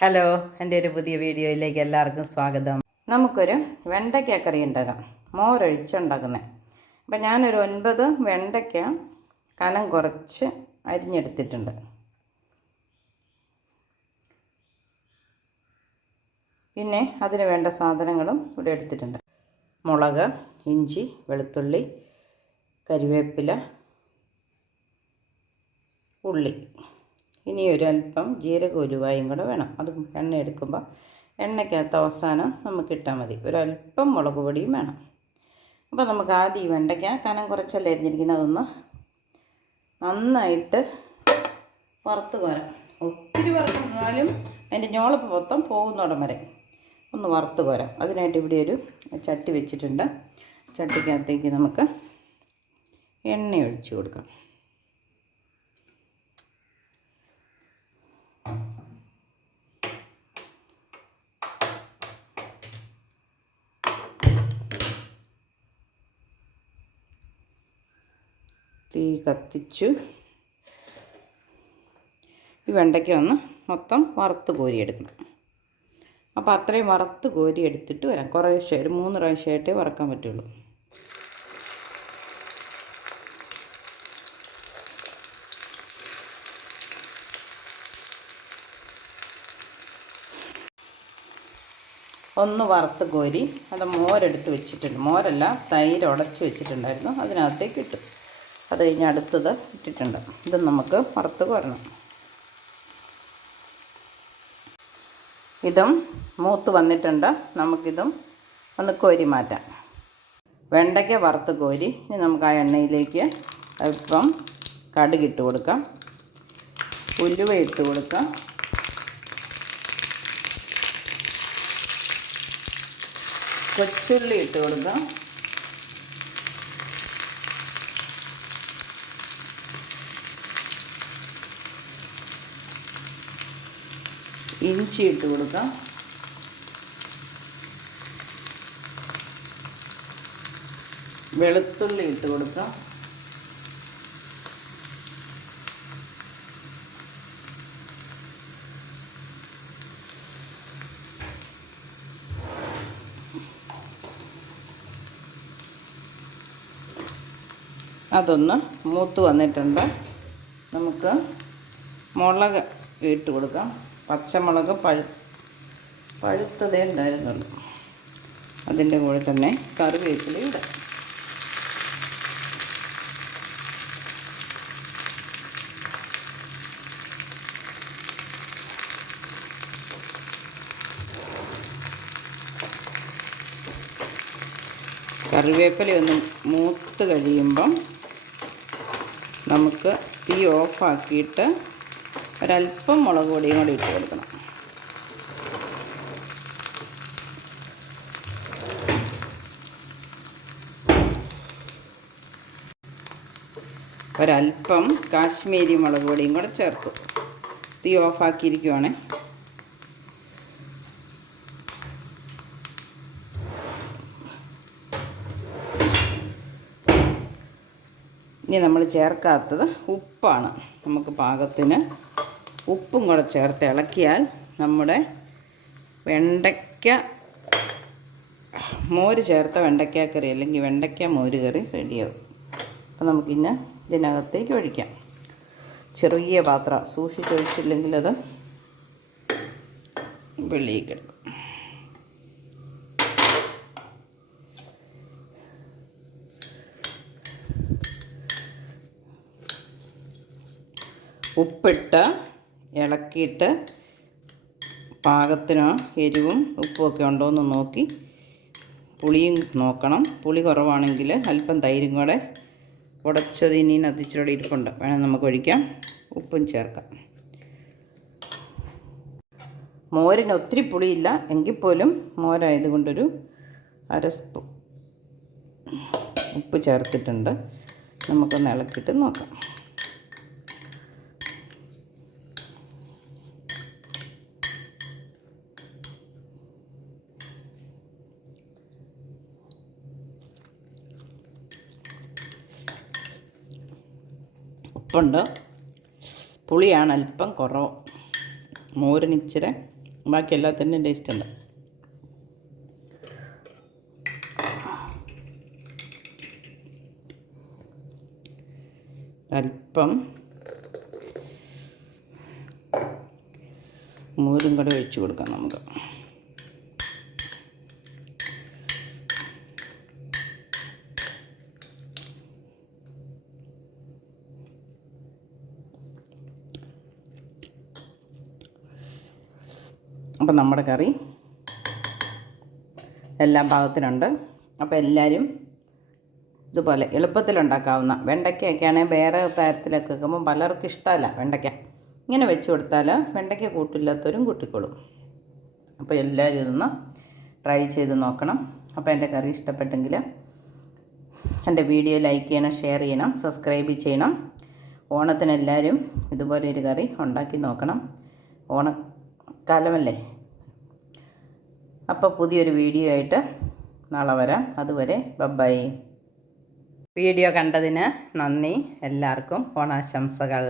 Hello എന്റെ ഒരു പുതിയ വീഡിയോയിലേക്ക് എല്ലാവർക്കും സ്വാഗതം. നമുക്കൊരു വെണ്ടയ്ക്ക കറി ഉണ്ടാക്കാം. മോരൊഴിച്ചുണ്ടാക്കുന്നത് അപ്പം ഞാനൊരു ഒൻപത് വെണ്ടയ്ക്ക കനം കുറച്ച് അരിഞ്ഞെടുത്തിട്ടുണ്ട്. പിന്നെ അതിന് വേണ്ട സാധനങ്ങളും ഇവിടെ എടുത്തിട്ടുണ്ട്. മുളക് ഇഞ്ചി വെളുത്തുള്ളി കരിവേപ്പില ഉള്ളി. ഇനി ഒരു അല്പം ജീരക ഉലുവായും കൂടെ വേണം. അത് എണ്ണ എടുക്കുമ്പോൾ എണ്ണയ്ക്കകത്ത് അവസാനം നമുക്ക് ഇട്ടാൽ മതി. ഒരല്പം മുളക് പൊടിയും വേണം. അപ്പോൾ നമുക്ക് ആദ്യം വെണ്ടയ്ക്ക കനം കുറച്ചല്ലേ അരിഞ്ഞിരിക്കുന്നത്? അതൊന്ന് നന്നായിട്ട് വറുത്ത് കോരാം. ഒത്തിരി വറുത്തുന്നാലും അതിന്റെ ഞോളപ്പ് മൊത്തം പോകുന്നിടം വരെ ഒന്ന് വറുത്ത് കോരാം. അതിനായിട്ട് ഇവിടെ ഒരു ചട്ടി വെച്ചിട്ടുണ്ട്. ചട്ടിക്കകത്തേക്ക് നമുക്ക് എണ്ണ ഒഴിച്ചു കൊടുക്കാം. തീ കത്തിച്ചു. ഈ വെണ്ടയ്ക്ക ഒന്ന് മൊത്തം വറുത്ത് കോരിയെടുക്കണം. അപ്പോൾ അത്രയും വറുത്ത് കോരി എടുത്തിട്ട് വരാം. കുറേശ്ശേ ഒരു മൂന്ന് പ്രാവശ്യമായിട്ടേ വറക്കാൻ പറ്റുള്ളൂ. ഒന്ന് വറുത്ത് കോരി അത് മോരെടുത്ത് വെച്ചിട്ടുണ്ട്. മോരല്ല തൈര് ഉടച്ച് വെച്ചിട്ടുണ്ടായിരുന്നു. അതിനകത്തേക്ക് ഇട്ടു. അത് കഴിഞ്ഞ് അടുത്തത് ഇട്ടിട്ടുണ്ട്. ഇത് നമുക്ക് വറുത്ത് കോരണം ഇതും മൂത്ത് വന്നിട്ടുണ്ട്. നമുക്കിതും ഒന്ന് കോരി മാറ്റാം. വെണ്ടയ്ക്ക വറുത്ത് കോരി ഇനി നമുക്ക് ആ എണ്ണയിലേക്ക് അല്പം കടുകിട്ട് കൊടുക്കാം. ഉലുവ ഇട്ട് കൊടുക്കാം. കൊച്ചുള്ളി ഇട്ട് കൊടുക്കാം. ഇഞ്ചി ഇട്ട് കൊടുക്കാം. വെളുത്തുള്ളി ഇട്ട് കൊടുക്കാം. അതൊന്ന് മൂത്ത് വന്നിട്ടുണ്ട്. നമുക്ക് മുളക് ഇട്ട് കൊടുക്കാം. പച്ചമുളക് പഴു പഴുത്തതേ ഉണ്ടായിരുന്നുള്ളൂ. അതിന്റെ കൂടെ തന്നെ കറിവേപ്പില ഇടാം. കറിവേപ്പില ഒന്ന് മൂത്ത് കഴിയുമ്പം നമുക്ക് തീ ഓഫാക്കിയിട്ട് ഒരല്പം മുളക് പൊടിയും കൂടി ഇട്ട് കൊടുക്കണം. ഒരല്പം കാശ്മീരി മുളക് പൊടിയും കൂടെ ചേർത്തു. തീ ഓഫാക്കിയിരിക്കുവാണേ. ഇനി നമ്മൾ ചേർക്കാത്തത് ഉപ്പാണ്. നമുക്ക് പാകത്തിന് ഉപ്പും കൂടെ ചേർത്ത് ഇളക്കിയാൽ നമ്മുടെ വെണ്ടയ്ക്ക മോര് ചേർത്ത വെണ്ടയ്ക്ക കറി അല്ലെങ്കിൽ വെണ്ടയ്ക്ക മോര് കറി റെഡിയാവും. അപ്പോൾ നമുക്കിന്ന് ഇതിനകത്തേക്ക് ഒഴിക്കാം. ചെറിയ പാത്രം സൂക്ഷിച്ചൊഴിച്ചില്ലെങ്കിൽ അത് വെളിയിൽ കിടക്കും. ഉപ്പിട്ട് ഇളക്കിയിട്ട് പാകത്തിന് എരിവും ഉപ്പുമൊക്കെ ഉണ്ടോ എന്ന് നോക്കി പുളിയും നോക്കണം. പുളി കുറവാണെങ്കിൽ അല്പം തൈരും കൂടെ ഉടച്ചത് ഇനി നത്തിച്ചിലൂടെ ഇരിപ്പുണ്ട്. വേണം നമുക്ക് ഒഴിക്കാം. ഉപ്പും ചേർക്കാം. മോരിന് ഒത്തിരി പുളിയില്ല. എങ്കിൽ പോലും മോരായതുകൊണ്ടൊരു സ്പൂൺ ഉപ്പ് ചേർത്തിട്ടുണ്ട്. നമുക്കൊന്ന് ഇളക്കിയിട്ട് നോക്കാം. ഉപ്പുണ്ട് പുളിയാണ് അല്പം കുറവ് മോരിന് ബാക്കി എല്ലാത്തിന്റെയും ടേസ്റ്റ് ഉണ്ട് അല്പം മോരും കൂടെ ഒഴിച്ചു കൊടുക്കാം നമുക്ക്. അപ്പം നമ്മുടെ കറി എല്ലാ ഭാഗത്തിനുണ്ട് അപ്പോൾ എല്ലാവരും ഇതുപോലെ എളുപ്പത്തിലുണ്ടാക്കാവുന്ന വെണ്ടയ്ക്കയൊക്കെ ആണെങ്കിൽ വേറെ തരത്തിലൊക്കെ വെക്കുമ്പോൾ പലർക്കും ഇഷ്ടമല്ല വെണ്ടയ്ക്ക. ഇങ്ങനെ വെച്ച് കൊടുത്താൽ വെണ്ടയ്ക്ക കൂട്ടില്ലാത്തവരും കൂട്ടിക്കോളും. അപ്പോൾ എല്ലാവരും ഇതൊന്ന് ട്രൈ ചെയ്ത് നോക്കണം. അപ്പോൾ എന്റെ കറി ഇഷ്ടപ്പെട്ടെങ്കിൽ എന്റെ വീഡിയോ ലൈക്ക് ചെയ്യണം ഷെയർ ചെയ്യണം സബ്സ്ക്രൈബ് ചെയ്യണം. ഓണത്തിന് എല്ലാവരും ഇതുപോലെ ഒരു കറി ഉണ്ടാക്കി നോക്കണം. ഓണക്കാലമല്ലേ അപ്പോൾ പുതിയൊരു വീഡിയോ ആയിട്ട് നാളെ വരാം. അതുവരെ ബൈ വീഡിയോ കണ്ടതിന് നന്ദി. എല്ലാവർക്കും ഓണാശംസകൾ.